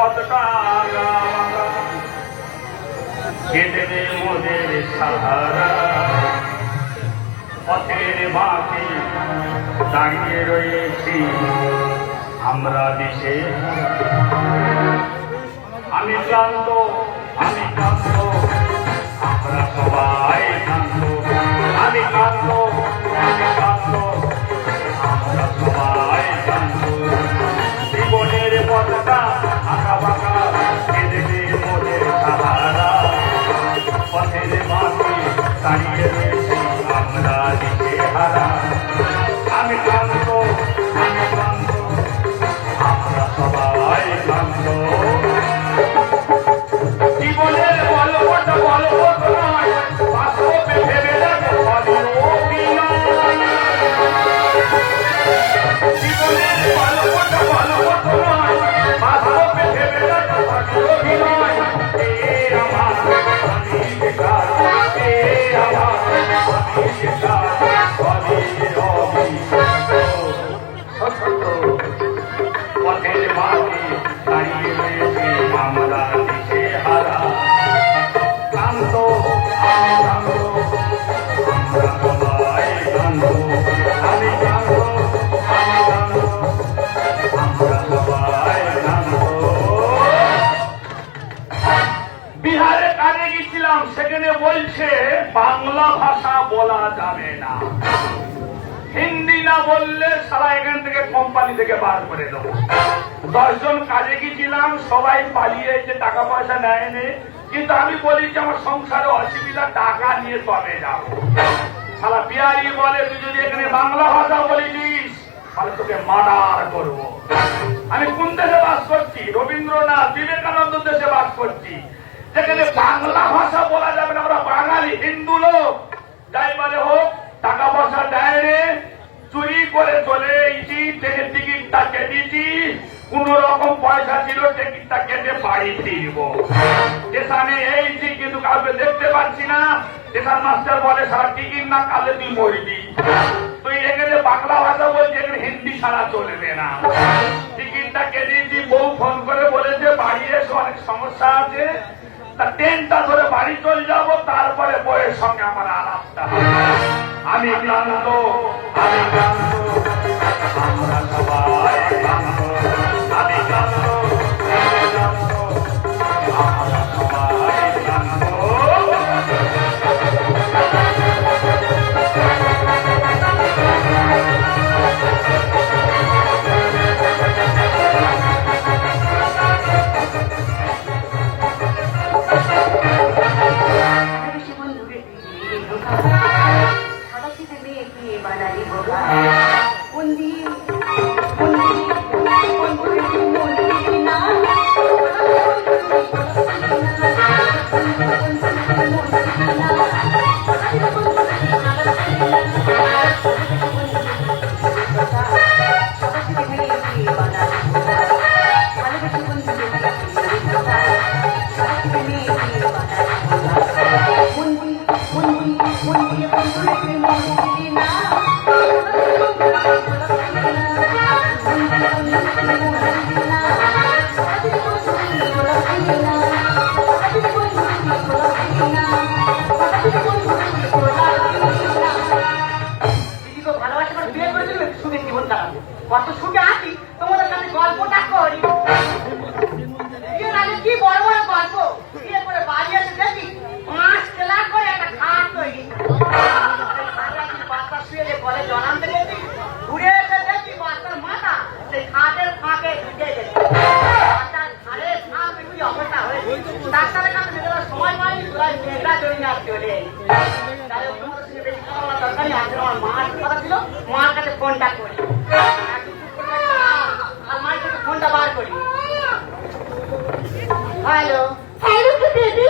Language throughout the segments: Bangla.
পথটা কে দেবে মোদের সাহারা পথের বাঁকে দাঁড়িয়ে রয়েছি আমরা দেশে আমি ক্লান্ত আমরা সবাই ক্লান্ত আমি ক্লান্ত আমরা সবাই ক্লান্ত জীবনের পথটা আঁকা বাঁকা কেঁদে মোদের সাহারা পথের বাঁকে দাঁড়িয়ে রয়েছি আমরা দিশে হারা আমি ক্লান্ত আমরা সবাই ক্লান্ত জীবনের বলবটা নয় বাস্তবে ভেবে দেখো জীবনের বলবটা নয় বাস্তবে ভেবে দেখো অভিনয় আমার পথের বাঁকে দাঁড়িয়ে রয়েছে আমরা দিশে হারা ক্লান্ত আমরা সবাই ক্লান্ত আমি ক্লান্ত আমরা সবাই ক্লান্ত বিহারে কাজে গেছিলাম সেখানে বলছে বাংলা ভাষা বলা যাবে না হিন্দি না বললে সারা এখান থেকে কোম্পানি থেকে বার করে দেবো 10 জন কাজে গেছিলাম সবাই পালিয়ে এসে টাকা পয়সা নেয়নি কিন্তু আমি বলি যে আমার সংসারে অসুবিধা টাকা নিয়ে তবে যাবো সারা বিহারি বলে তুই যদি এখানে বাংলা ভাষা বলিস তাহলে তোকে মার্ডার করবো আমি কোন দেশে বাস করছি রবীন্দ্রনাথ বিবেকানন্দ দেশে বাস করছি যেখানে বাংলা ভাষা বলা যাবে না আমরা বাঙালি হিন্দু লোক যাই বলে হোক টাকা পয়সা দেয় রে চুরি করে চলে এসেছি ট্রেনের টিকিটটা কেটেছি কোন রকম পয়সা ছিল টিকিটটা কেটে বাড়ি ফিরব স্টেশনে এইছি কিন্তু কাউকে দেখতে পাচ্ছি না স্টেশন মাস্টার বলে সারা টিকিট না কালে তুই মরবি তুই এখানে বাংলা ভাষা বলছি এখানে হিন্দি ছাড়া চলবে না টিকিটটা কেটেছি বউ ফোন করে বলেছে বাড়ি এসে অনেক সমস্যা আছে ট্রেনটা ধরে বাড়ি চলে যাবো তারপরে বইয়ের সঙ্গে আমার আলাপটা আমি ক্লান্ত আমরা সবাই ক্লান্ত আমি ক্লান্ত আমরা সবাই ক্লান্ত কত সুখে আছি তোমাদের সাথে গল্পটা করি কি বড় বড় গল্প বিয়ে করে বাড়ি এসে দেখি 5 কেলা করে একটা খাট তৈরি বাচ্চা শুয়ে ঘরে জনাম দেখেছি ঘুরে এসে দেখি বাচ্চার মাথা সেই খাটের ফাঁকে ঢুকে গেছে বাচ্চার ঘাড়ে সাপ একটু অবস্থা হয়েছে ডাক্তারের কাছে যেতে সময় পাইনি প্রায় মেঘা জড়িয়ে আর চলে তাই তোমাদের সঙ্গে বেশি কথা বলার দরকার নেই আজকে আমার মার কথা ছিল মার কাছে ফোনটা করি ফোনটা বার করি হ্যালো হ্যালো কি বেবি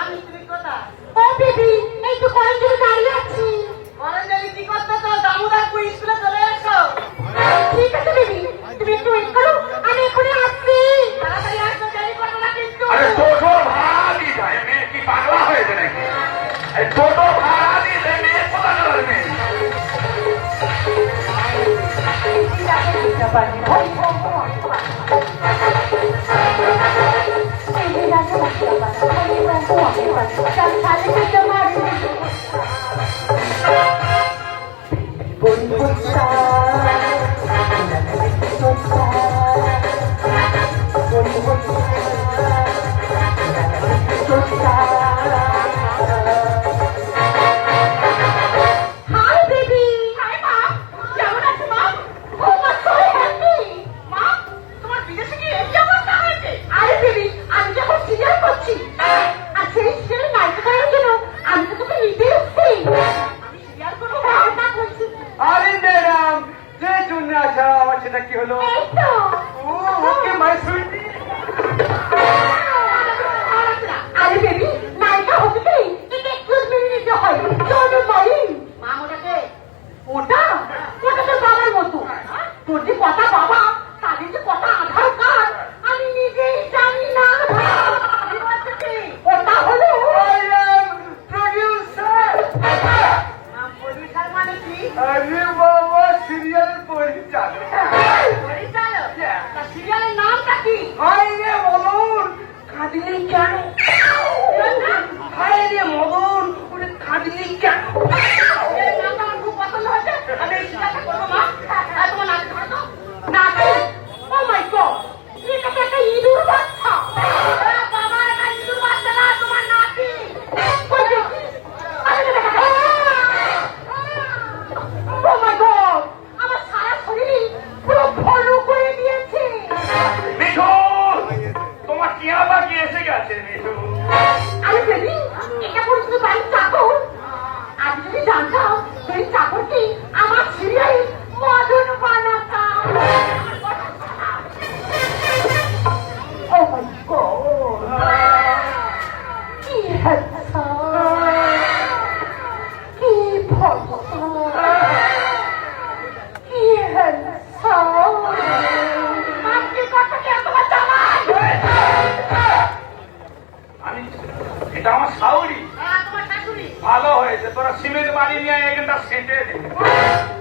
আমি তুমি কোথায় ও বেবি এই তো কলেজে দাঁড়িয়ে আছি কলেজে কি করতে তো দামোদর পুর স্কুলে চলে এসো ঠিক আছে বেবি তুমি একটু ওয়েট করো আমি এখনই আসছি তাড়াতাড়ি আসো দেরি করো না কিন্তু আরে টোটো ভাড়া দি যায় মেয়ে কি পাগলা হয়েছে নাকি এই টোটো ভাড়া দিলে মেয়ে কোথায় যাবে ঠিক আছে কি অবস্থা হয়েছে? আরে বেবি, আমি যখন সিরিয়াল করছি আর সেই সিরিয়ালে নায়িকা করার জন্য আমি তো তোকে নিতে এসেছি। আমি সিরিয়াল করবো? হ্যাঁ, তা বলছি। আরে ম্যাডাম, যে জন্য আসা আমার সেটা কি হলো? এই তো। ও ওকে মাই সুইটি। আরে বেবি, নায়িকা হতে গেলে এটা একটু মেনে নিতে হয়। চলো বলি। মা মোটাকে ওটা ওটা তোর বাবার মতো। তোর যে কথা বাবা, তাদের যে কথা আধার কার্ড, আমি নিজেই জানি না। কি বলছে তুই? ওটা হলো আই এম প্রোডিউসার। প্রডিউসার মানে কি? আরে বাবা, সিরিয়ালের পরিচালক। পরিচালক? তা সিরিয়ালের নামটা কি? হাই রে মদন, কাঁদিলি কেন? হাই রে মদন, ওরে কাঁদিলি কেন? সিরিয়ালের নামটা আমার খুব পছন্দ হয়েছে। আমি এই সিরিয়ালটা করবো মা। আর তোমার নাচ করো তো। নাকি? ও মাই গড, এটা তো একটা ইঁদুর বাচ্চা। বাবা, এটা ইঁদুর বাচ্চা না, তোমার নাতি। কই দেখি? ও মাই গড, আমার সারা শরীর পুরো ফলো করে দিয়েছে। মিঠু, তোমার টিয়া বাকি এসে গেছে মিঠু। আরে বেবি, এটা পরিচিত বাড়ির চাকর। আমি যদি জানতাম সেই চাকরটি আমার সিরিয়াল মদন বানাতাম। ও মাই গড, কি হ্যান্ডসাম, কি ফর্সা, কি হ্যান্ডসাম। আপনি কথা কি তোমার জামাই? আমি এটা আমার শাউরি। তোমার শাশুড়ি। ভালো হয়েছে, তোরা সিমেন্ট বাড়ি নিয়ে এখানটা সেটে দে।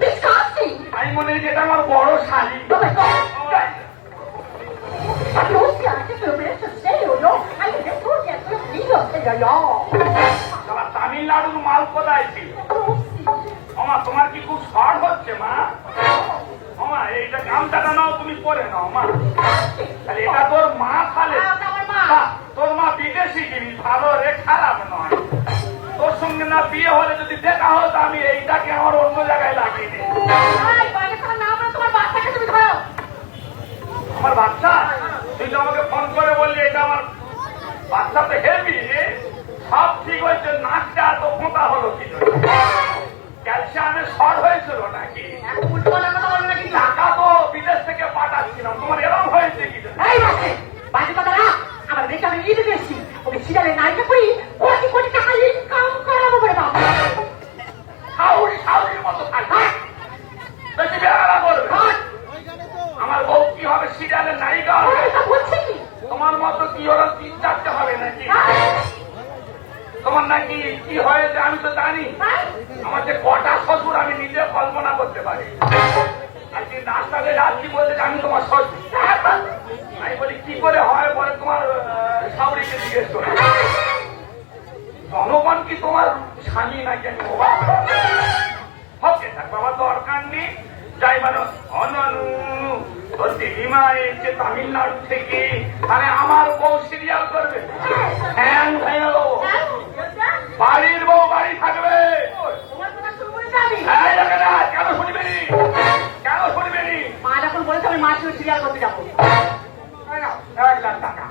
Disgusting. আমি মনে করি এটা আমার বড় শালি। Oh my God. Allora, che dovrebbe essere no? Hai detto che è un figlio, e io. শালা তামিলনাড়ুর মাল কোথায় ছিল? মামা, তোমার কি খুব শর্ট হচ্ছে মা? মামা, এইটা গামছাটা নাও, তুমি পরে নাও মা। তাহলে এটা তোর মা খালে। ওটা আমার মা। বাহ, তোর মা বিদেশি কিনি, ভালো রে, খারাপ নয়। তোর সঙ্গে না বিয়ে হলে যদি দেখা হতো, আমি এইটাকে আমার অন্য জায়গায় লাগিয়ে দিই। এই, বাইরে থেকে না বলে তোমার বাচ্চাকে তুমি ধরো। আমার বাচ্চা, তুই তো আমাকে ফোন করে বললি এটা আমার বাচ্চা তো হেভি, সব ঠিক হয়েছে, নাকটা তো ফোঁটা হলো কি জন্য? ক্যালসিয়ামের শর্ট হয়েছিল নাকি? এখন উল্টো পাল্টা কথা বলবে না কিন্তু। টাকা তো বিদেশ থেকে পাঠাচ্ছিলাম, তোমার এরকম হয়েছে কি জন্য? এই বাসে, বাজে কথা না। আমার দেখে আমি ঈদ দিয়েছি। ওকে সিরিয়ালে নায়িকা করি, কোটি কোটি টাকা ইনকাম করাবো বলে বাবা। শাউরির মতো থাকবে, বেশি বেড়া করবে। আমার বউ কি হবে? সিরিয়ালের নায়িকা হবে। এটা বলছে কি? তোমার মতো কি ওরা 3-4টে হবে নাকি? তোমার নাকি কি হয়েছে আমি তো জানি। আমার যে কটা শ্বশুর আমি নিজে কল্পনা করতে পারি। আজকে রাস্তাতে যাচ্ছি বলতে আমি তোমার শ্বশুর। আমি বলি কি করে হয়, বলে তোমার শাউরিকে জিজ্ঞেস করে। জনগণ কি তোমার স্বামী নাকি? আমি অবাক হচ্ছে থাকবো, আমার দরকার নেই। যাই মানে অননু তোর দিদিমা এসে তামিলনাড়ু থেকে, আরে আমার বউ সিরিয়াল করবে। হ্যাঁ, ভেঙে দেবো। বাড়ির বউ বাড়ি থাকবে। তোমার কথা শুনবো না আমি। হ্যাঁ, দেখে না, কেন শুনবেনি? কেন শুনবেনি? মা যখন বলেছে আমি মার সঙ্গে সিরিয়াল করতে যাবো। 1,00,000 টাকা।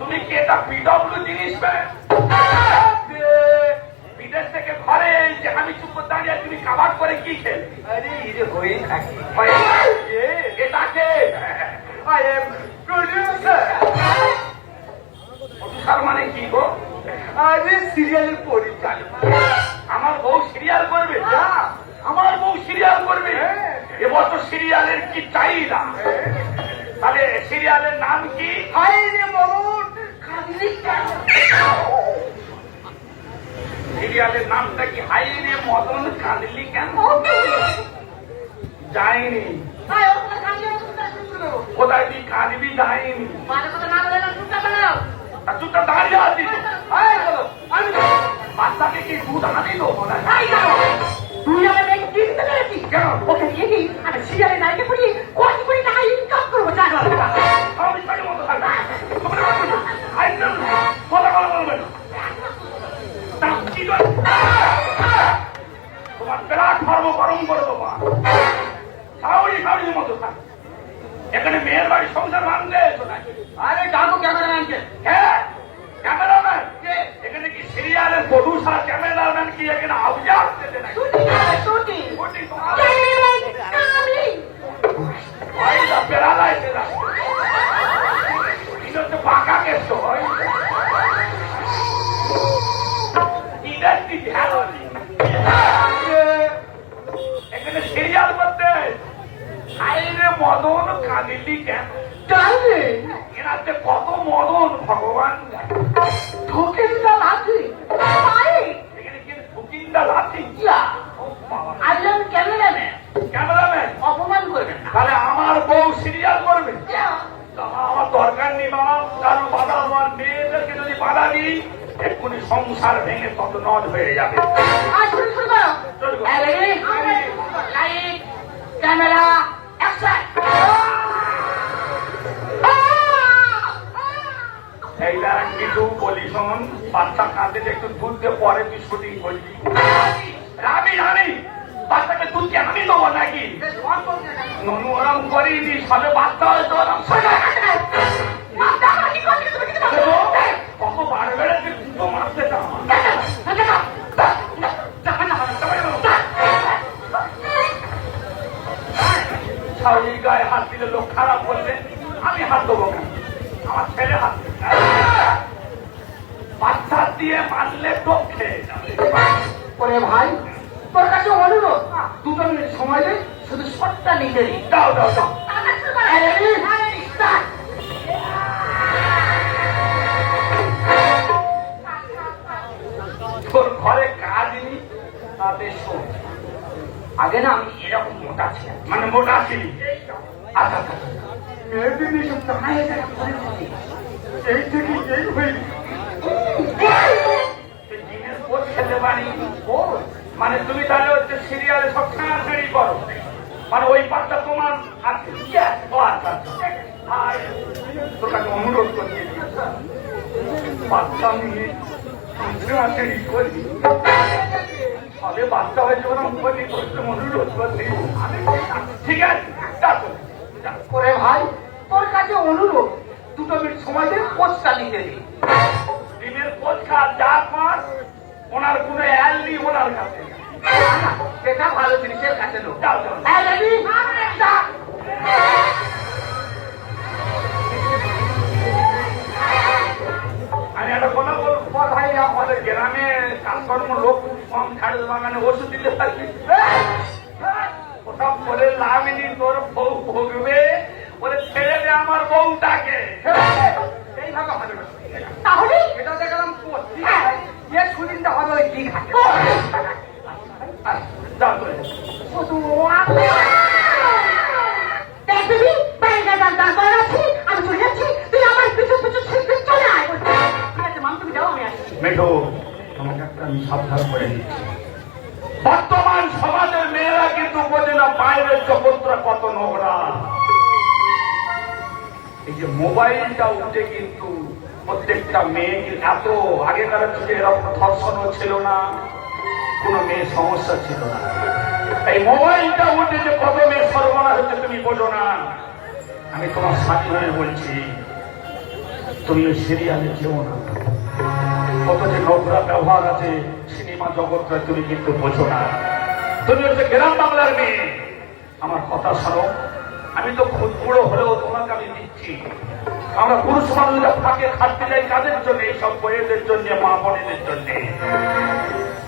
তুমি কি এটা পিডব্লিউ জিনিস পেলে? বিদেশ থেকে ঘরে এসে আমি চুপ করে দাঁড়িয়ে, তুমি কাবার করে কি খেলে? আরে এই যে হয়ে থাকে। এটাকে আই এম প্রোডিউসার। প্রডিউসার মানে কি গো? আরে সিরিয়ালের পরিচালক। আমার বউ সিরিয়াল করবে? যা, আমার বউ সিরিয়াল করবে? এবছর সিরিয়ালের কি চাহিদা? তাহলে সিরিয়ালের নাম কি? হাই রে মদন, কাঁদিলি কেন? সিরিয়ালের নামটা কি? হাই রে মদন, কাঁদলি কেন? যায়নি। ভাই, ওর কথা কান দিয়ে তুমি তার শুরু করে দেবো। কোথায় তুই কাঁদবি? যায়নি। মার কথা না বলে না শুনতে পেলাম। আর চুপটা দাঁড়িয়ে আছিস। এই চলো, আমি তো বাচ্চাকে কি দুধ আনি দেবো না? তাই কেন? তুই আমার মেয়েকে কিনতে পেরেছিস? কেন? ওকে নিয়ে গিয়ে আমি সিরিয়ালে নায়িকা করি, কোটি কোটি টাকা ইনকাম করবো, জানো? আমি তাকে মতো থাকবে। তোমরা আইন কথা বলা বলবে না। তা কি করে? তোমার প্লাটফর্ম গরম করে দেবো। মদন কাঁদিলি কেন? ডার্লিং এনাতে কত মদন ভগবান জানে। ঠকিন্দা লাঠি ভাই এখানে কি ফুকিন্দা লাঠি? ইয়া, ও বাবা, আজ আমি ক্যামেরাম্যান, ক্যামেরাম্যান অপমান করবেন না। তাহলে আমার বউ সিরিয়াল করবে? ইয়া, আমার দরকার নেই বাবা, কারণ বাধা আমার মেয়েদেরকে যদি বাধা দিই এক্ষুনি সংসার ভেঙে তত নদ হয়ে যাবে। আজ শুরু শুরু করো। শুরু করো। Light, camera, action. এইটা কিছু বলি শোন, বাচ্চা কাঁদে একটু দুধ দিয়ে পরে তুই শুটিং করবি। রাবি রাবি বাচ্চাকে দুধ কি আমি দেবো নাকি? ননু ওরম করিনি, সবে বাচ্চা হয়তো ওরম কত বার বেড়েছে দুটো মারতে চাও শাড়ির গায়ে হাত দিলে লোক খারাপ বলবে, আমি হাত দেবো কেন? আমার ছেলে হাত দেবে। বাচ্চা দিয়ে মারলে তো খেয়ে যাবে। ওরে ভাই, তোর কাছে অনুরোধ, 2 মিনিট সময় দে, শুধু শটটা নিতে দিই। দাও দাও দাও। তোর ঘরে কাজ নি, তাদের শোন। আগে না আমি এরকম মোটা ছিলাম, মানে মোটা ছিলি। আচ্ছা আচ্ছা, মেয়েদের নিয়ে সব আমি এটা করে ফেলি। এই থেকে এই হয়ে তুই জিনের কোচ খেতে পারি? মানে তুমি তাহলে হচ্ছে সিরিয়ালে সব ছাড়াছাড়ি করো, মানে ওই পাঠটা তোমার আছে। ও আচ্ছা আচ্ছা। আর তোর কাছে অনুরোধ করছি, বাচ্চা নিয়ে ছাড়াছাড়ি করি, ফলে বাচ্চা হয়েছে ওরকম করি, করতে অনুরোধ করছি। ঠিক আছে, দেখো ওরে ভাই, তোর কাছে অনুরোধ, 2 মিনিট সময় দে, পোস্টটা নিতে দিই। ডিমের কোচ খা, যা মার ওনার কোনো অ্যাল নেই ওনার কাছে। সেটা ভালো জিনিসের কাছে লোক। যাও যাও। আমি একটা কথা বলবো ভাই, আমাদের গ্রামে কাজকর্ম লোক কম, ছাড়ে বাগানে ওষুধ দিতে থাকবি। ওসব করে লাভ নেই, তোর বউ ভোগবে, ওরে ছেড়ে দে আমার বউটাকে। এইভাবে হবে না। তাহলে এটা দেখলাম পোস্ট, ঠিক আছে? এর সুদিনটা হবে ওই দীঘাতে। যাও তোরে। শুধু দেখ দিদি বাইরে দাঁড় করা আছে, আমি চলে যাচ্ছি, তুই আমার পিছু পিছু ছিটকে চলে আয়। ঠিক আছে মাম, তুমি যাও, আমি আসছি। মেঠো, তোমাকে একটা আমি সাবধান করে দিচ্ছি, বর্তমান সমাজের মেয়েরা কিন্তু বোঝে না বাইরের জগৎটা কত নোংরা। এই যে মোবাইলটা উঠে কিন্তু প্রত্যেকটা মেয়ে এত, আগেকার যুগে এরকম ধর্ষণও ছিল না, কোনো মেয়ে সমস্যা ছিল না। এই মোবাইলটা উঠে যে কত মেয়ে সর্বনাশ হচ্ছে তুমি বোঝো না। আমি তোমার সাথী হয়ে বলছি, তুমি ওই সিরিয়ালে যেও না, কত যে নোংরা ব্যবহার আছে সিনেমা জগৎটা তুমি কিন্তু বোঝো না। তুমি হচ্ছে গ্রাম বাংলার মেয়ে, আমার কথা শোনো। আমি তো খুব বুড়ো হলেও তোমাকে আমি দিচ্ছি। আমরা পুরুষ মানুষরা ফাঁকে খাটতে যাই কাদের জন্য? এইসব বইয়েদের জন্য, মা বোনেদের জন্য।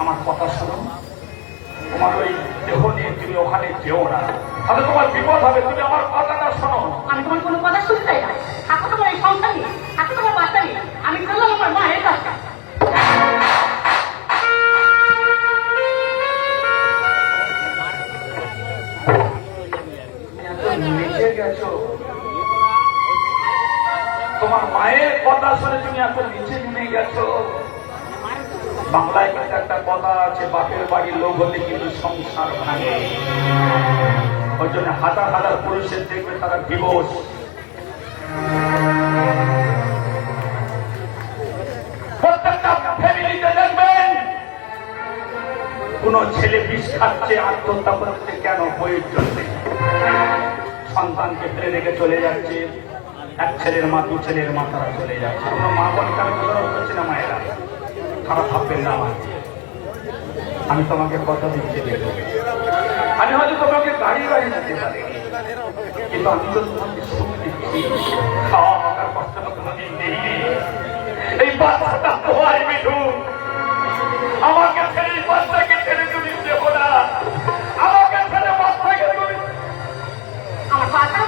আমার কথা শোনো, তোমার ওই দেহ নিয়ে তুমি ওখানে যেও না, তাহলে তোমার বিপদ হবে। তুমি আমার কথাটা শোনো। আমি তোমার কোনো কথা শুনতে চাই না। থাকো তোমার এই সংসার নিয়ে, থাকো তোমার বাচ্চা নিয়ে, আমি করলাম আমার মায়ের কাজটা। নিচে গেছো, তোমার মায়ের কথা শুনে তুমি এত নিচে নেমে গেছো। বাংলায় কিন্তু একটা কথা আছে, বাপের বাড়ির লোক হলে কিন্তু সংসার ভাঙে। ওই জন্য হাজার হাজার পুরুষের দেখবে তারা ডিভোর্স। প্রত্যেকটা ফ্যামিলিতে দেখবেন কোন ছেলে বিষ খাচ্ছে, আত্মহত্যা করছে, কেন? বইয়ের জন্য। সন্তানকে ফেলে রেখে চলে যাচ্ছে, এক ছেলের মা, 2 ছেলের মা, তারা চলে যাচ্ছে। কোনো মা বোনকে আমি দোষারোপ করছি না, মায়েরা খারাপ ভাববেন না। আমি তোমাকে কথা দিচ্ছি, দেখো, আমি হয়তো তোমাকে গাড়ি গাড়ি দিতে পারি, কিন্তু আমি তো তোমাকে সুখ দিচ্ছি। খাওয়া থাকার কষ্ট কোনোদিন নেই। এই বাচ্চাটা তোমার মিঠু, আমাকে ছেড়ে এই বাচ্চাকে ছেড়ে তুমি দেবো না, আমাকে ছেড়ে বাচ্চাকে তুমি। আমার বাচ্চা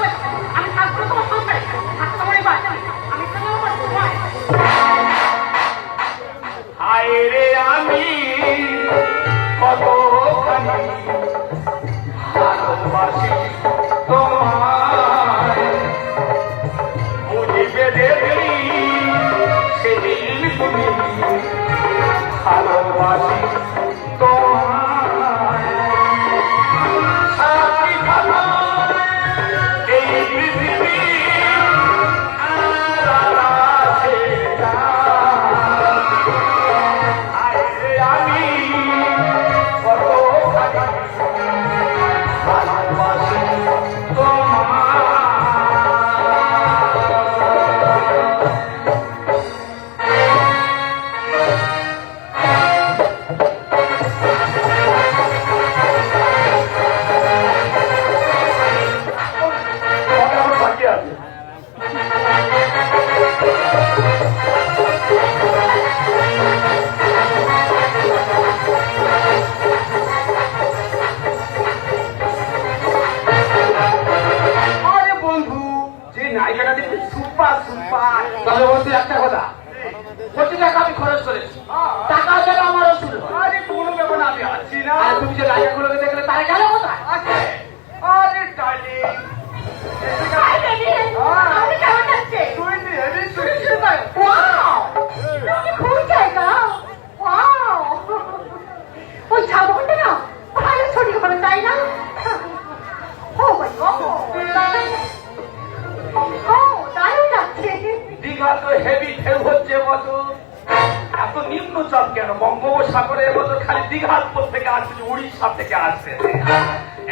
সুপার সুপার। তবে বলছি একটা কথা, কোটি টাকা আমি খরচ করেছি, টাকা যেন আমার ওষুধ হয়। আরে কোনো ব্যাপার না, আমি আছি না। আর তুমি যে রাজাগুলোকে দেখলে তারা গেল কোথায়? আছে। আরে ডার্লিং, হাই বেবি, আমি কেমন লাগছে? সুইটি, হেভি সুইটি। ওয়াও, কি খুব জায়গা। ওয়াও, ওই ঝাড়খণ্ডে না ভালো ছবি হবে তাই না? ও মাই গড, ও দারুণ লাগছে। দীঘা তো হেভি ঢেউ হচ্ছে বছর, এত নিম্নচাপ কেন? বঙ্গোপসাগরের বছর খালি দীঘার উপর থেকে আসছে, উড়িষ্যা থেকে আসছে।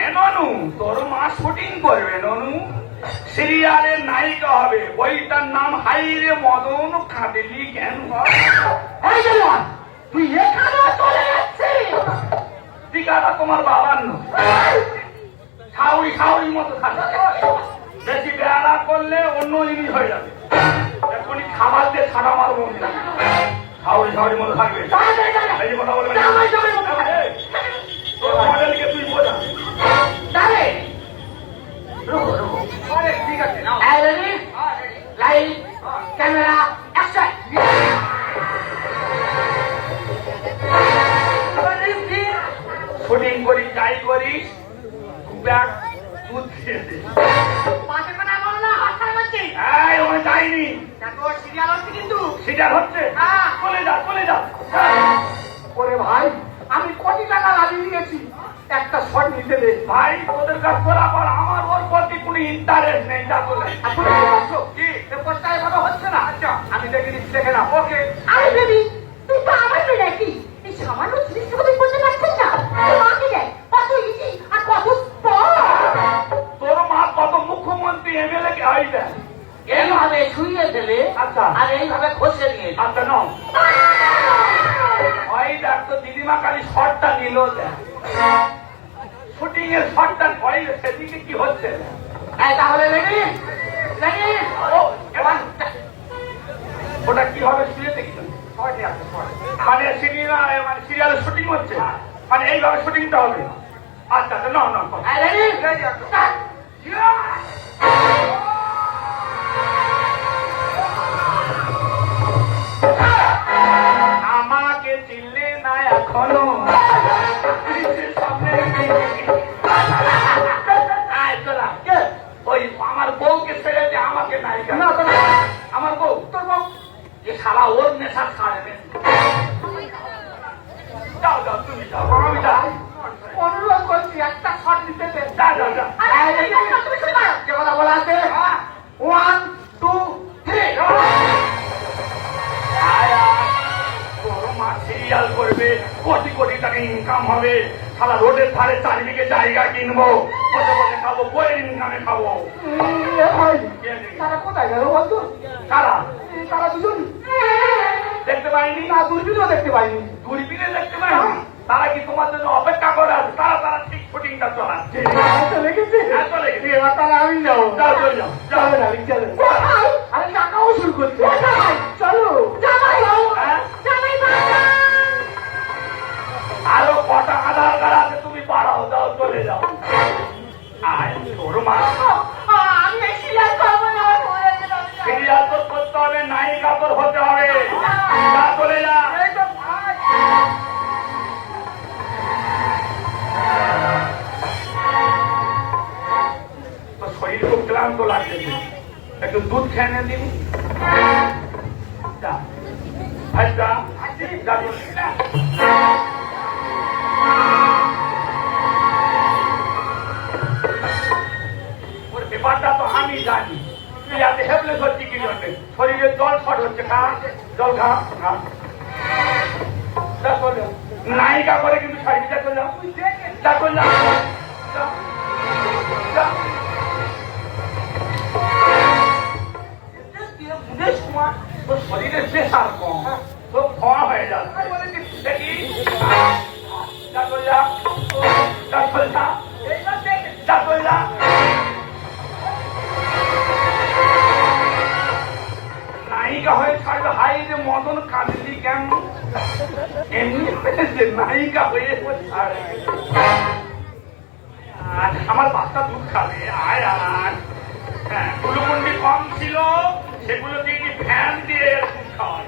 এ ননু, তোর মা শুটিং করবে ননু, সিরিয়ালের নায়িকা হবে, বইটার নাম হাইরে মদন কাঁদেলি কেন? এই যে লন, তুই এখানেও চলে যাচ্ছিস? দীঘাটা তোমার বাবার নয়, ছাউরি ছাউরির মতো থাকে। বেশি বেড়া করলে অন্য জিনিস হয়ে যাবে, এখনই খাবার দিয়ে ছাড়া আমার মন যাবে, ছাউরি ছাউরির মতো থাকবে। এই যে কথা বলবে না। এই, তোর মডেলকে তুই বোঝা। দাঁড়ে, আরে ঠিক আছে নাও। Ready, light, camera, action. Shooting করি যাই করিস, ব্যাগ দুধ দিয়ে দে। পাশে কথা বলো না, হাতটা মারছি। এই, ওখানে যাইনি, দেখো সিরিয়াল হচ্ছে কিন্তু। সিটার হচ্ছে। হ্যাঁ। চলে যা চলে যা। ওরে ভাই, আমি কোটি টাকা লাগিয়ে দিয়েছি, একটা শট নিতে দে। ভাই তোদের কাজ করা পর আমার ওর প্রতি কোনো ইন্টারেস্ট নেই, যা চলে। আর তুমি কি করছো? কি এ পোস্টটা এভাবে হচ্ছে না? আচ্ছা, আমি দেখে দিচ্ছি, দেখে না। ওকে। আরে বেবি, তুই তো আমার মেয়ে নাকি? এই সামান্য জিনিসগুলো তুই করতে পারছিস না? তোর মাকে দেখ, কত ইজি আর কত স্পট। তোর মা কত মুখ্যমন্ত্রী এমএলএ কে হয় দেয়। এইভাবে শুইয়ে দেবে আচ্ছা আর এইভাবে খসে নিয়ে যাবে। আচ্ছা নাও, ওই দেখ তো দিদিমা খালি শটটা নিল, দেখ শুটিং এর শটটা ওই সেদিকে কি হচ্ছে। এই তাহলে রেডি রেডি। ও এবার ওটা কিভাবে শুয়ে দেখি, শট নিয়ে আসো, শট। মানে সিরিয়াল মানে সিরিয়ালের শুটিং হচ্ছে, মানে এইভাবে শুটিংটা হবে। আচ্ছা আচ্ছা নাও নাও। এই রেডি রেডি আছো? স্টার্ট। আমাকে চিনলে না এখনো, সামনে আয় চলা। ওই আমার বউকে ছেড়ে দিয়ে আমাকে নায়িকা। না, তো না। আমার বউ, তোর বউ? এ সারা ওর নেশা ছাড়বে। যাও যাও তুমি যাও, আমি যাই। অনুরোধ করছি, একটা শট নিতে দে। যা যা যা। আরে বেবি, তুমি শুনে পারো? যে কথা বলা আছে, 1 2 3। আয় আয়। তোর মা সিরিয়াল করবে, কোটি কোটি টাকা ইনকাম হবে, সারা রোডের ধারে চারিদিকে জায়গা কিনবো, বসে বসে খাবো, বইয়ের ইনকামে খাবো। ভাই, কে নেই? তারা কোথায় গেল বলতো? কারা তারা দুজন দেখতে পাইনি? না, দূরবীনও দেখতে পাইনি। দূরবীনে দেখতে পাইনি? তারা কি তোমার জন্য অপেক্ষা করে আছে? তারা তারা ঠিক শুটিংটা চলাচ্ছে। চলে গেছে? হ্যাঁ, চলে গেছে। এবার তাহলে আমি যাবো। যাও চলে যাও যাও। চলো ডার্লিং, চলো। কোথায়? আরে টাকাও শুরু করছে। কোথায়? চলো। জামাই, হ্যাঁ? জামাই বাবা। আরো কটা আধার কার্ড আছে, তুমি বাড়াও, যাও চলে যাও। আয় তোর মা আমি এই সিরিয়াল করবো না, আমার ভুল হয়ে গেছে, আমি যাবো। সিরিয়াল তো করতে হবে, নায়িকা তোর হতে হবে। যা চলে যা। এই তো ভাই। তোর শরীর খুব ক্লান্ত লাগছে, একটু দুধ খেয়ে নে দিন। যা ভাই যা, যা চলে যা। ওর ব্যাপারটা তো আমি জানি, তুই এত হেল্পলেস হচ্ছি কি জন্য? শরীরে জল শর্ট হচ্ছে, খা জল খা খা। যা চলে যা। নায়িকা করে কিন্তু শাড়ি যা চলে যাও, যা চলে যা। যা। যা। তোর শরীরের প্রেশার কম, তোর খাওয়া হয়ে যাচ্ছে। দেখি যা চলে যা, যা চলে যা, যা চলে যা। নায়িকা হয়ে ছাড়বে, হাই রে মদন কাঁদলি কেন? এমনি হয়েছে নায়িকা হয়ে ছাড়বে। আমার বাচ্চা দুধ খাবে, আয় আয়। হ্যাঁ, গ্লুকন্ডি কম ছিল, সেগুলো দিয়ে কি ফ্যান দিয়ে দুধ খাওয়ায়।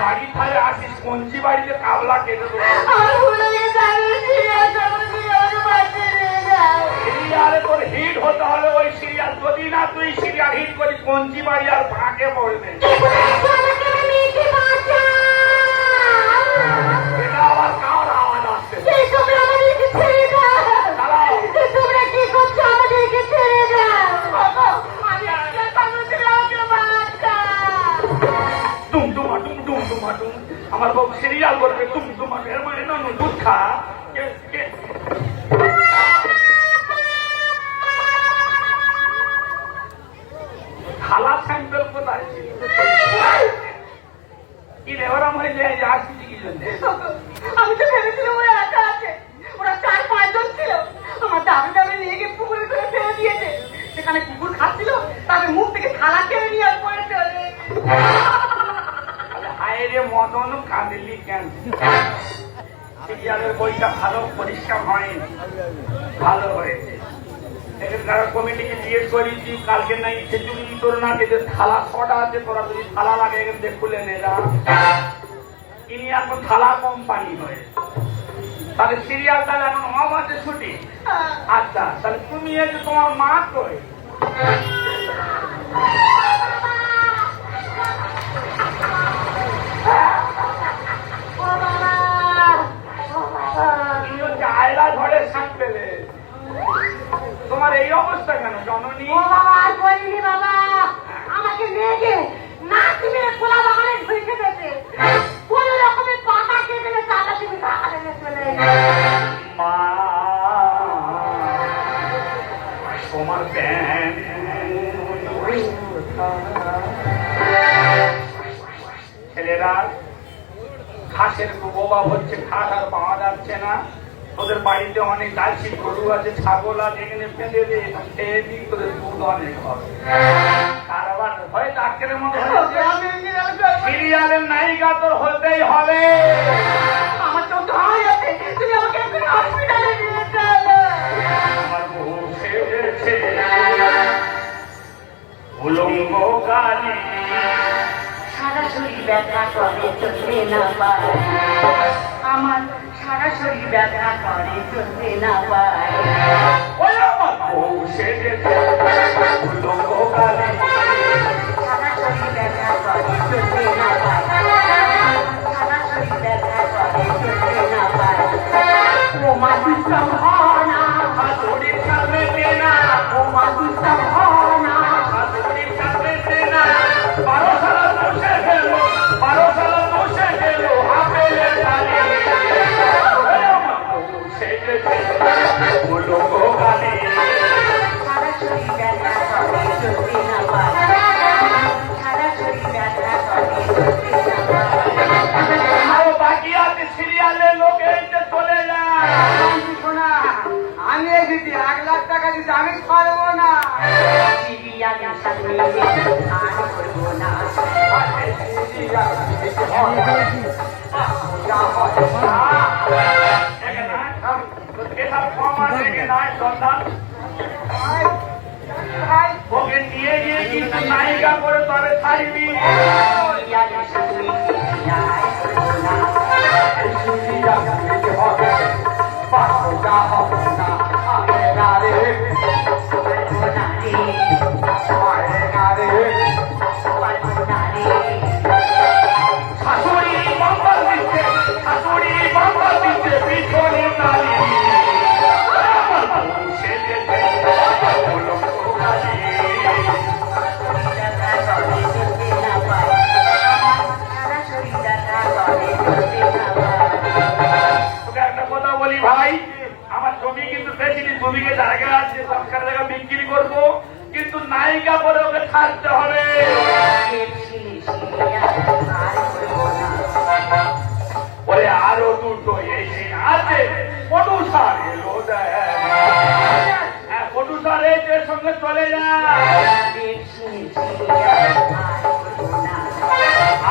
বাড়ি ধারে আসিস কঞ্চি বাড়িতে কাবলা কেটে দেবো। সিরিয়ালে তোর হিট হতে হবে, ওই সিরিয়াল যদি না তুই সিরিয়াল হিট করিস কঞ্চি বাড়ি আর ফাঁকে পড়বে। এটা আবার কার আওয়াজ আসছে? চালাও। টুমটুমা টুম টুমটুমা টুম। আমার বউ সিরিয়াল করবে টুমটুমা, এর মানে না দুধ খা। থালা স্যাম্পেল কোথায় ছিল? কি রে ওরম হয়ে যায় আসছি কি জন্য? আমি তো ভেবেছিলাম ওরা একা আছে, ওরা 4-5 জন ছিল। আমার দাবি দাবি নিয়ে গিয়ে পুকুরে করে ফেলে দিয়েছে। সেখানে কুকুর খাচ্ছিল, তাদের মুখ থেকে থালা কেড়ে নিয়ে আর পড়ে চলে। হায়রে মদন কাঁদলি কেন? সিরিয়ালের বইটা ভালো পরিষ্কার হয়নি, ভালো হয়েছে। এখানকার কমিটিকে জিজ্ঞেস করেছি কালকে নাই খিচুড়ি তোর না যে থালা ছটা আছে, তোরা যদি থালা লাগে এখান থেকে খুলে নে যা। ইনি এখন থালা কোম্পানি হয়ে তাহলে সিরিয়াল তাহলে এখন আমাকে ছুটি। আচ্ছা তাহলে তুমি এসে তোমার মা কই? তুমি হচ্ছে আয়লা ঝড়ে শাক পেলে, তোমার এই অবস্থা কেন জননী? ও বাবা, আর বলিনি বাবা, আমাকে নিয়ে গিয়ে নাচি মেরে খোলা বাগানে ঢুকে গেছে। কোন রকমের পাতা কেটে গেছে, আদা তুমি বাগানে নিয়ে চলে এসেছে। মা তোমার প্যান ছেলেরা ঘাসের অভাব হচ্ছে, ঘাস আর পাওয়া যাচ্ছে না। ওদের বাড়িতে অনেক গাছি গরু আছে, ছাগল আছে, এখানে ফেঁদে দিয়ে খেয়ে দিই, তোদের দুধ অনেক হবে। আর আবার হয় ডাক্তারের মতো সিরিয়ালের নায়িকা তোর হতেই হবে। আমার তো ভয় আছে, তুমি আমাকে এক্ষুনি হসপিটালে নিয়ে চলো। আমার বউ সেজেছে উলঙ্গ কালী, সারা শরীর ব্যথা করে চলতে না পারে, আমার সারা শরীর ব্যথা করে চলতে না পারে। ওই আমার বউ সেজেছে উলঙ্গ কালী, সারা শরীর ব্যথা করে চলতে না পারে, সারা শরীর ব্যথা করে চলতে না পারে। ও মা বিশ্রাম হয় না, হাতুড়ির সামনে দেনা, ও মা বিশ্রাম হয় না। হাতুড়ির সামনে দেনা, 12 সাল বসে গেল, 12 সাল বসে গেল আপেলের ডালে। ওই আমার বউ সেজেছে উলঙ্গ কালী, সারা শরীর ব্যথা করে চলতে না পারে, সারা শরীর ব্যথা করে চলতে না পারে। আরো বাকি আছে সিরিয়ালের লোক এইটা চলে যায়। শোনা, আমি এসেছি 1 লাখ টাকা দিতে, আমি পারবো না। সিরিয়ালের সামনে যেতে আর করবো না। ওকে নিয়ে গিয়ে কিন্তু নায়িকা করে তবে ছাড়বি। সিরিয়ালের সামনে যেতে আর করবো না। পারবো না রে, পারবো না রে। শাশুড়ি বাম্পার দিচ্ছে, শাশুড়ি বাম্পার দিচ্ছে, পিছনে নারী। আমার বউ সেজেছে উলঙ্গ কালী। ব্যথা করে চলতে না পারে, সারা শরীর ব্যথা করে চলতে না পারে। তোকে একটা কথা বলি ভাই, আমার জমি কিন্তু বেশি জমিকে জায়গা আছে, সরকার জায়গা বিক্রি করবো, কিন্তু নায়িকা করে ওকে ছাড়তে হবে। ওরে আরো দুটো এসে আছে, পটুসার এলো দেখ। হ্যাঁ পটুসার এর সঙ্গে চলে যা।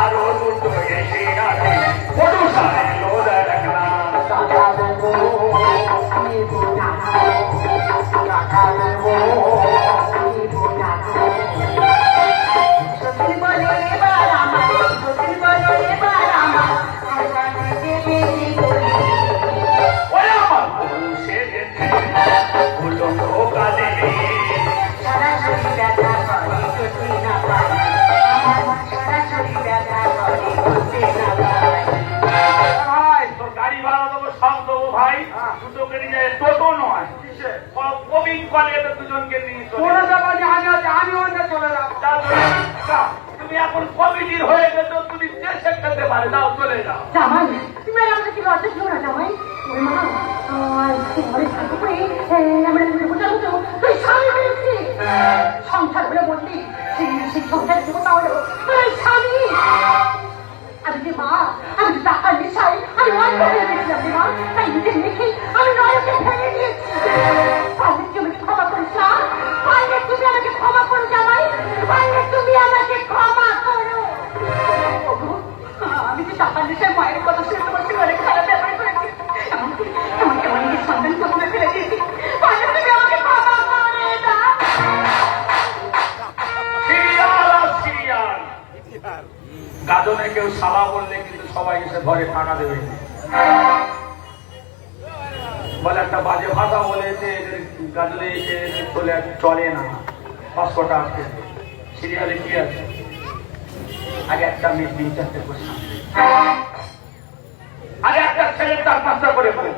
আরো দুটো এসে আছে, পটুসার এলো দেখ না। টাকা দেবো শপিং করে এদের দুজনকে নিয়ে চলে চলে যাও। যাবো জাহাজ আছে, আমি অন্য চলে যাবো। যাও, চলে যাও। তুমি এখন কমিটির হয়ে গেছো, তুমি দেশে খেতে পারে, যাও চলে যাও। জামাই তুমি আর আমাকে কি লজ্জা ছিল না জামাই? ওরে মা ঘরে থাকতে পারি আমরা বোঝা মতো তুই স্বামী হয়েছি সংসার বলে বললি সেই সংসার দেবো তাহলে তুই স্বামী। আমি যে মা, আমি যে টাকার নেশায় আমি অন্ধ হয়ে গেছিলাম রে মা, তাই নিজের মেখে আমি নয়কে ভেঙে দিয়েছি। পারলে তুমি আমাকে ক্ষমা করিস না, পারলে তুমি আমাকে ক্ষমা করো জামাই, পারলে তুমি আমাকে ক্ষমা করো। ওগো, আমি যে টাকার নেশায় মায়ের কথা শুনে তোমার সঙ্গে অনেক খারাপ ব্যাপার করেছি, এমনকি আমার নিজের সন্তান প্রথমে ফেলে দিয়েছি, পারলে তুমি আমাকে ক্ষমা করে দাও। সিরিয়াল আর সিরিয়াল। গাজনে কেউ সালা বললে কিন্তু সবাই এসে ঘরে টাকা দেবে। বলে একটা বাজে ভাষা বলেছে, এদের গাজনে এসে চলে না, 500 টাকা আছে। সিরিয়ালে কি আছে? আগে একটা মেয়ে 3-4টে প্রশ্ন, আগে একটা ছেলে 4-5টা করে বলে,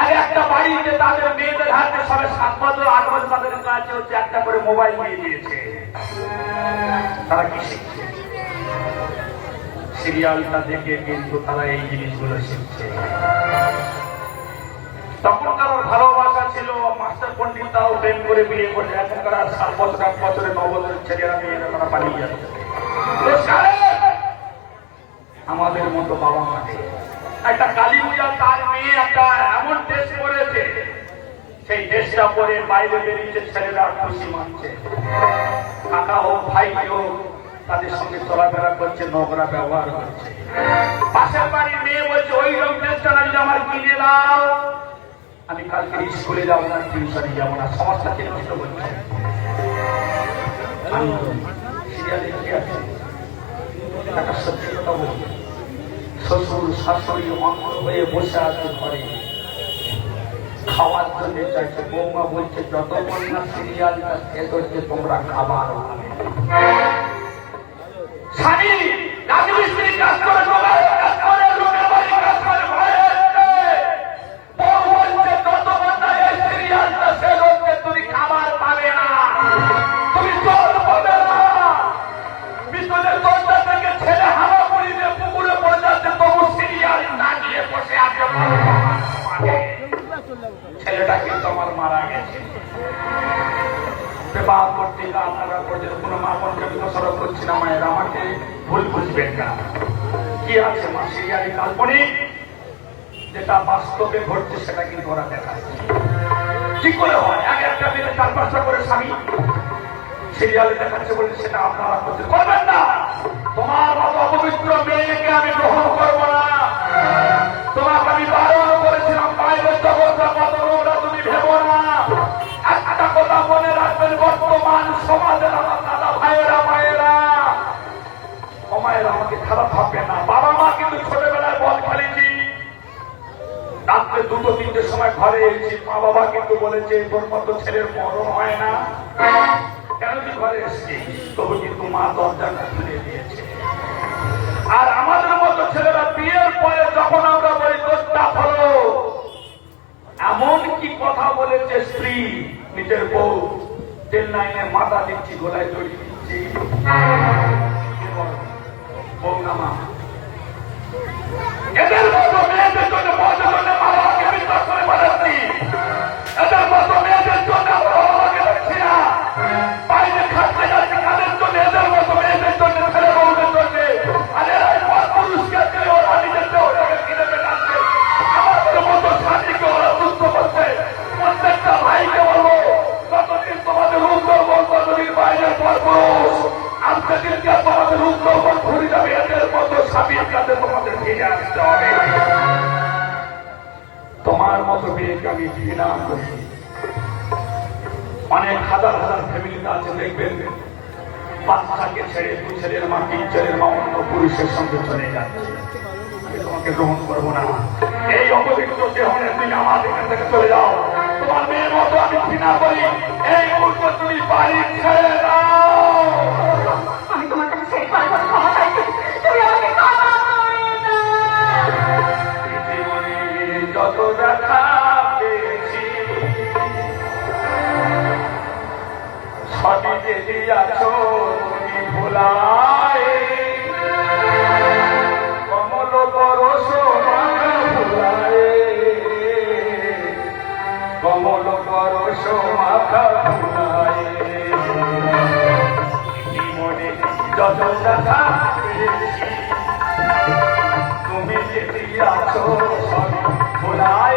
আগে একটা বাড়িতে তাদের মেয়েদের হাতে সবে 7 বছর 8 বছর তাদের কাছে হচ্ছে একটা করে মোবাইল দিয়ে দিয়েছে। তারা কি শিখছে? সিরিয়ালটা দেখে কিন্তু তারা এই জিনিসগুলো শিখছে। তখন কারোর ভালোবাসা ছিল, মাস্টার পন্ডিত তাও প্রেম করে বিয়ে করছে। এখনকার 7 বছর 8 বছরে 9 বছরের ছেলেরা মেয়েরা তারা পালিয়ে যাচ্ছে। আমাদের মতো বাবা মাকে একটা কালী পূজা, তার মেয়ে একটা এমন ড্রেস পরেছে, সেই ড্রেসটা পরে বাইরে বেরিয়েছে, ছেলেরা খুশি মানছে। কাকা হোক ভাই হোক তাদের সঙ্গে চলাফেরা করছে, নোংরা ব্যবহার করছে। পাশের বাড়ির মেয়ে বলছে ওই রকম ড্রেসটা না যদি আমার কিনে দাও, আমি কালকে স্কুলে যাবো না, টিউশনে যাবো না, সমস্যাকে নষ্ট করছে। আমি সিরিয়ালে কি আছে একটা সত্যি কথা বলি, শ্বশুর শাশুড়ি অন্ধ হয়ে বসে আছে ঘরে, খাওয়ার জন্য চাইছে। বৌমা বলছে যতক্ষণ না সিরিয়ালটা শেষ হচ্ছে তোমরা খাবার হবে। স্বামী রাজমিস্ত্রি কাজ করে, কাজ করে, লোকের বাড়ি কাজ করে, ঘরে এসে বউ বলছে যতক্ষণ না এই সিরিয়ালটা শেষ হচ্ছে তুমি খাবার পাবে না, তুমি জল পাবে না। বিদ্যুতের দরজা থেকে ছেলে হামাগুড়ি দিয়ে পুকুরে পড়ে যাচ্ছে, তবু সিরিয়াল না নিয়ে বসে আছে। ছেলেটা কিন্তু আমার মারা গেছে। বিবাহ করতে আপনারা করছেন, কোনো মা বোনকে আমি দোষারোপ করছি না, মায়ের আমাকে ভুল বুঝবেন না। কি আছে মা, সিরিয়ালি কাল্পনিক, যেটা বাস্তবে ঘটছে সেটা কিন্তু ওরা দেখাচ্ছে। কি করে হয়? আগে একটা মেয়ে 4-5টা করে স্বামী, সিরিয়ালে দেখাচ্ছে বলে সেটা আপনারা করবেন না। তোমার মতো অপবিত্র মেয়েকে আমি গ্রহণ করবো না। তোমাকে আমি বারণ করেছিলাম, বাইরের জগৎটা কত নোংরা তুমি ভেবো না। একটা কথা মনে রাখবেন, বর্তমান সমাজের আমার দাদা ভাইয়েরা মায়েরা, ও মায়েরা আমাকে খারাপ ভাববে না। বাবা মা কিন্তু ছোটবেলায় বল খেলেছি, রাত্রে 2-3টের সময় ঘরে এসেছি, মা বাবা কিন্তু বলেছে তোর মতো ছেলের মরণ হয় না, কেন তুই ঘরে এসেছি? তবু কিন্তু মা দরজাটা খুলে দিয়েছে। আর আমাদের মতো ছেলেরা বিয়ের পরে যখন আমরা বলি দোষটা হলো, এমন কি কথা বলেছে স্ত্রী নিজের বউ, তেল লাইনে মাথা দিচ্ছি, গোলায় দড়ি দিচ্ছি, বউ না মা। এদের মতো মেয়েদের জন্য পয়সা জন্য মা বাবাকে বিশ্বাস করে বানাচ্ছি, এদের মতো মেয়েদের জন্য আমরা বাবাকে দেখছি না। বাইরে খাটতে যাচ্ছি কাদের জন্য? এদের মতো মেয়েদের জন্য, ছেলে বউদের জন্য। আর এরাই পুরুষকে দিয়ে ওরা নিজের দেহটাকে কিনে বেড়াচ্ছে। আমাদের মতো স্বামীকে ওরা সুস্থ করছে। প্রত্যেকটা ভাইকে বলবো, যতদিন তোমাদের রূপ দুর্বল, ততদিন বাইরের পরপুরুষ, আজকে দিনকে তোমাদের রূপ দুর্বল ঘুরে যাবে। এদের মতো স্বামীর কাছে তোমাদের ফিরে আসতে হবে। তোমার মতো মেয়েকে আমি ঘৃণা করি। অনেক হাজার হাজার ফ্যামিলিতে আছে, দেখবেন বাচ্চাকে ছেড়ে দুই ছেলের মা, 3 ছেলের মা অন্য পুরুষের সঙ্গে চলে যাচ্ছে। আমি তোমাকে গ্রহণ করবো না। এই অপবিত্র দেহনের তুমি আমার এখান থেকে চলে যাও। তোমার মেয়ের মতো আমি ঘৃণা করি। এই মুহূর্তে তুমি বাড়ি ছেড়ে দাও। আমি তোমার কাছে সেই পারবো ক্ষমা চাইছি, তুমি আমাকে ক্ষমা করে দাও। জীবনে যত দেখা পেয়েছি ব্যথা পেয়েছি। তুমি যে আছো ভোলায়